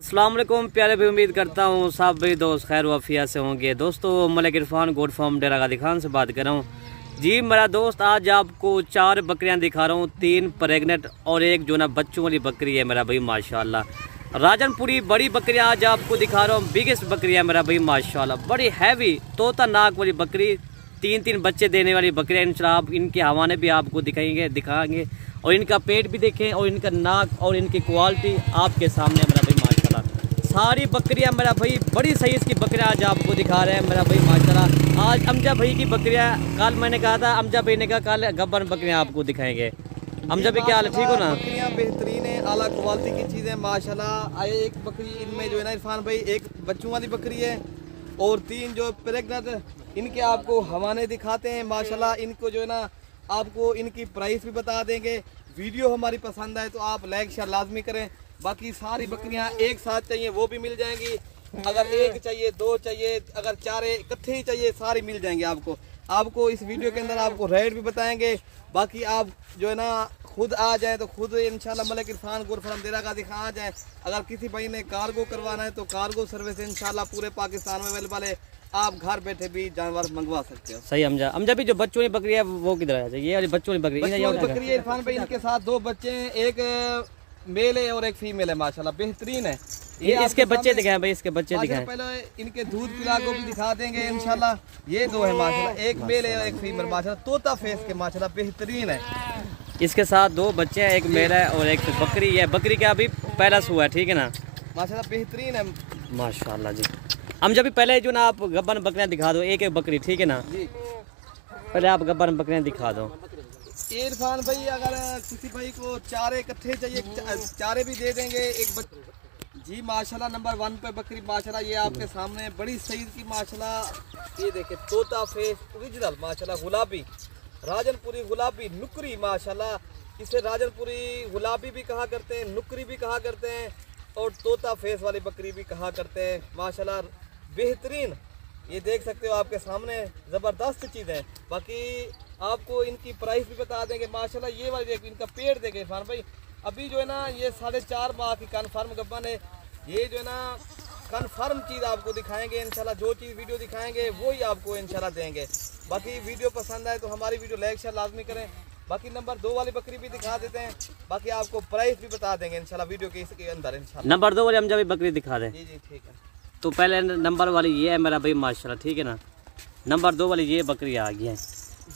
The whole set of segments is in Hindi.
अस्सलाम वालेकुम प्यारे भाई, उम्मीद करता हूँ सब भाई दोस्त खैर वफिया से होंगे। दोस्तों मलिक इरफान गोट फार्म डेरा गादी खान से बात कर रहा हूँ जी। मेरा दोस्त आज आपको 4 बकरियाँ दिखा रहा हूँ, 3 प्रेग्नेंट और एक जो ना बच्चों वाली बकरी है मेरा भाई माशाल्लाह। राजनपुरी बड़ी बकरियाँ आज आपको दिखा रहा हूँ, बिगेस्ट बकरियाँ मेरा भाई माशाल्लाह, बड़ी हैवी तोता नाक वाली बकरी, 3 बच्चे देने वाली बकरियाँ। इंशाल्लाह आप इनके हवाने भी आपको दिखाएंगे और इनका पेट भी देखें और इनका नाक और इनकी क्वालिटी आपके सामने मेरा भाई माशाल्लाह। सारी बकरियां मेरा भाई बड़ी सही इसकी बकरियां आज आपको दिखा रहे हैं मेरा भाई माशाल्लाह। आज अमजा भाई की बकरियां, कल मैंने कहा था अमजा भाई ने कहा कल गब्बन बकरियां आपको दिखाएंगे। अमजा भाई क्या हाल है, ठीक हो ना? बकरियां बेहतरीन है, आला क्वालिटी की चीज़ें माशाल्लाह। एक बकरी इनमें जो है ना इरफान भाई, एक बच्चों वाली बकरी है और 3 जो प्रेग्नेंट, इनके आपको हवाने दिखाते हैं माशाल्लाह। इनको जो है ना आपको इनकी प्राइस भी बता देंगे। वीडियो हमारी पसंद आए तो आप लाइक शेयर लाजमी करें। बाकी सारी बकरियां एक साथ चाहिए वो भी मिल जाएंगी, अगर एक चाहिए 2 चाहिए, अगर 4 इकट्ठे ही चाहिए सारी मिल जाएंगे आपको इस वीडियो के अंदर आपको रेट भी बताएंगे। बाकी आप जो है ना खुद आ जाए तो खुद इंशाल्लाह मलिक इरफान गोट फार्म डेरा गादी खान आ जाए। अगर किसी भाई ने कार्गो करवाना है तो कार्गो सर्विस इंशाल्लाह पूरे पाकिस्तान में अवेलेबल है, आप घर बैठे भी जानवर मंगवा सकते हो। सही अमजा भी जो बच्चों की बकरी है वो किधर है? ये वाली बच्चों की बकरी बकरी है इरफान भाई, इनके साथ 2 बच्चे हैं, एक मेल है और एक फीमेल है माशाल्लाह, बेहतरीन है। ये इसके बच्चे दिखाएं भाई, इसके बच्चे दिखाएं। पहले इनके दूध पिला को भी दिखा देंगे इंशाल्लाह। ये 2 है माशाल्लाह, एक मेल है और एक फीमेल माशाल्लाह, तोता फेस के माशाल्लाह बेहतरीन है। इसके साथ 2 बच्चे हैं, एक मेल है और एक बकरी है। बकरी का अभी पहला सुआ है, ठीक है ना? माशाल्लाह बेहतरीन है माशाल्लाह जी। अमजा भी पहले जो ना आप गब्बन बकरियां दिखा दो, एक बकरी, ठीक है ना? पहले आप गब्बन बकरियां दिखा दो। इरफान भाई अगर किसी भाई को 4 इकट्ठे चाहिए 4 भी दे देंगे। जी माशाल्लाह नंबर 1 पे बकरी माशाल्लाह, ये आपके सामने बड़ी सही की माशाल्लाह। ये देखे तोता फेस ओरिजिनल माशाल्लाह, गुलाबी राजनपुरी गुलाबी नुकरी माशाल्लाह। इसे राजनपुरी गुलाबी भी कहा करते हैं, नुकरी भी कहा करते हैं और तोता फेस वाली बकरी भी कहा करते हैं माशाल्लाह, बेहतरीन। ये देख सकते हो आपके सामने, ज़बरदस्त चीज़ है। बाकी आपको इनकी प्राइस भी बता देंगे माशाल्लाह। ये वाली देखिए, इनका पेड़ देखे इरफान भाई, अभी जो है ना ये 4.5 माह की कन्फर्म गब्बन है। ये जो है ना कन्फर्म चीज़ आपको दिखाएंगे इंशाल्लाह, जो चीज़ वीडियो दिखाएंगे वही आपको इंशाल्लाह देंगे। बाकी वीडियो पसंद आए तो हमारी वीडियो लाइक शेयर लाजमी करें। बाकी नंबर 2 वाली बकरी भी दिखा देते हैं, बाकी आपको प्राइस भी बता देंगे इंशाल्लाह वीडियो के इसके अंदर इंशाल्लाह। नंबर 2 वाली अमजा भी बकरी दिखा दें। जी ठीक है। तो पहले नंबर वाली ये है मेरा भाई माशाल्लाह, ठीक है ना? नंबर 2 वाली ये बकरी आ गई है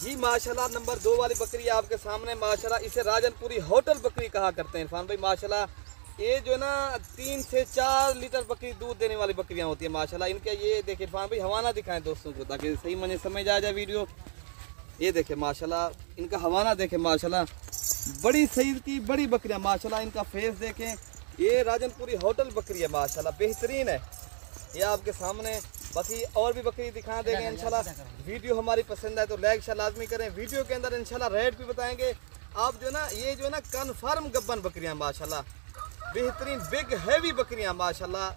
जी माशाल्लाह। नंबर 2 वाली बकरी आपके सामने माशाल्लाह, इसे राजनपुरी होटल बकरी कहा करते हैं इरफान भाई माशाल्लाह। ये जो है ना 3 से 4 लीटर बकरी दूध देने वाली बकरियां होती है माशाल्लाह। इनके ये देखिए इरफान भाई, हवाना दिखाएं दोस्तों को ताकि सही मने समझ आ जाए वीडियो। ये देखे माशाल्लाह, इनका हवाना देखे माशाल्लाह, बड़ी सही की बड़ी बकरियां माशाल्लाह। इनका फेस देखें, ये राजनपुरी होटल बकरी है माशाल्लाह, बेहतरीन है ये आपके सामने। बाकी और भी बकरी दिखा देंगे इंशाल्लाह। वीडियो हमारी पसंद है तो लाइक शेयर लाजमी करें। वीडियो के अंदर इंशाल्लाह रेट भी बताएंगे आप। जो ना ये जो है ना कन्फर्म गब्बन बकरियां माशाल्लाह, बेहतरीन बिग हैवी बकरियां माशाल्लाह,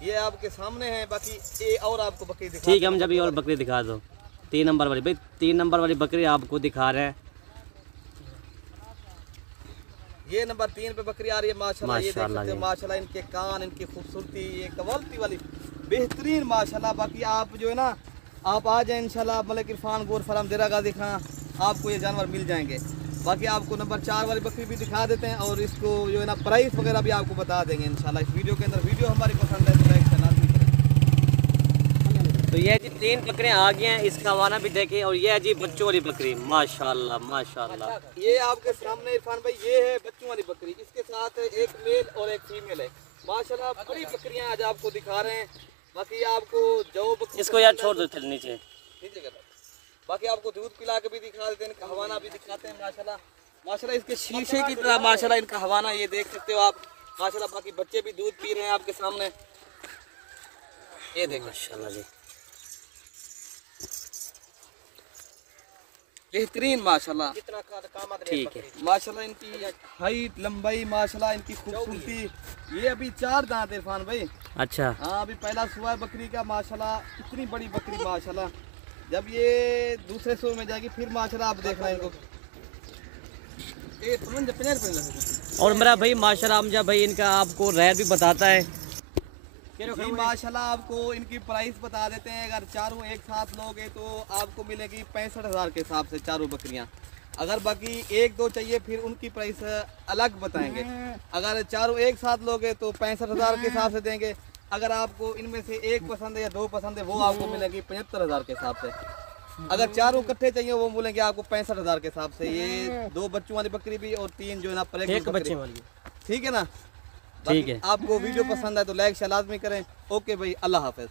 ये आपके सामने हैं। बाकी ये और आपको बकरी दिखा, ठीक है हम जब ये और बकरी दिखा दो। 3 नंबर वाली भाई, 3 नंबर वाली बकरी आपको दिखा रहे हैं। ये नंबर 3 पे बकरी आ रही है माशाल्लाह। ये देख सकते हो माशाल्लाह, इनके कान, इनकी खूबसूरती, ये क्वालिटी वाली बेहतरीन माशाल्लाह। बाकी आप जो है ना आप आ जाए इंशाल्लाह मलिक इरफान गोट फार्म डेरा गादी खान, आपको ये जानवर मिल जाएंगे। बाकी आपको नंबर 4 वाली बकरी भी दिखा देते हैं और इसको जो है ना प्राइस वगैरह भी आपको बता देंगे इंशाल्लाह इस वीडियो के अंदर। वीडियो हमारी पसंद है तो लाइक शेयर लाजमी करें। तो ये जी 3 बकरियां आ गई हैं, इसका हवाना भी देखें। और ये है जी बच्चों वाली बकरी माशाल्लाह माशाल्लाह। ये आपके सामने इरफान भाई, ये है बच्चों वाली बकरी, इसके साथ एक मेल और एक फीमेल है माशाल्लाह। बड़ी बकरियां आज आपको दिखा रहे हैं। बाकी आपको जो इसको यार छोड़ दो नीचे कर। बाकी आपको दूध पिला के भी दिखा देते हैं, हवाना भी दिखाते हैं माशाल्लाह माशाल्लाह। इसके शीशे की तरह माशाल्लाह इनका हवाना ये देख सकते हो आप माशाल्लाह। बाकी बच्चे भी दूध पी रहे हैं आपके सामने, ये देखो माशाल्लाह जी, बेहतरीन माशाल्लाह। ठीक है माशाल्लाह, इनकी हाइट लंबाई माशाल्लाह, इनकी खूबसूरती। ये अभी 4 दांत है इरफान भाई। अच्छा हाँ, अभी पहला सुआ है बकरी का माशाल्लाह। इतनी बड़ी बकरी माशाल्लाह, जब ये दूसरे सो में जाएगी फिर माशाल्लाह आप देखना इनको। और मेरा भाई माशाल्लाह हमजा भाई इनका आपको रेट भी बताता है। जी माशाल्लाह आपको इनकी प्राइस बता देते हैं। अगर चारों एक साथ लोगे तो आपको मिलेगी 65,000 के हिसाब से चारों बकरियां। अगर बाकी एक दो चाहिए फिर उनकी प्राइस अलग बताएंगे। अगर चारों एक साथ लोगे तो 65,000 के हिसाब से देंगे। अगर आपको इनमें से एक पसंद है या दो पसंद है वो आपको मिलेगी 75,000 के हिसाब से। अगर चारों इकट्ठे चाहिए वो मिलेंगे आपको 65,000 के हिसाब से। ये 2 बच्चों वाली बकरी भी और 3 जो है ना प्रेग्नेंट बच्चे वाली। ठीक है ना। ठीक है, आपको वीडियो पसंद है तो लाइक शेयर लाजमी करें। ओके भाई, अल्लाह हाफिज।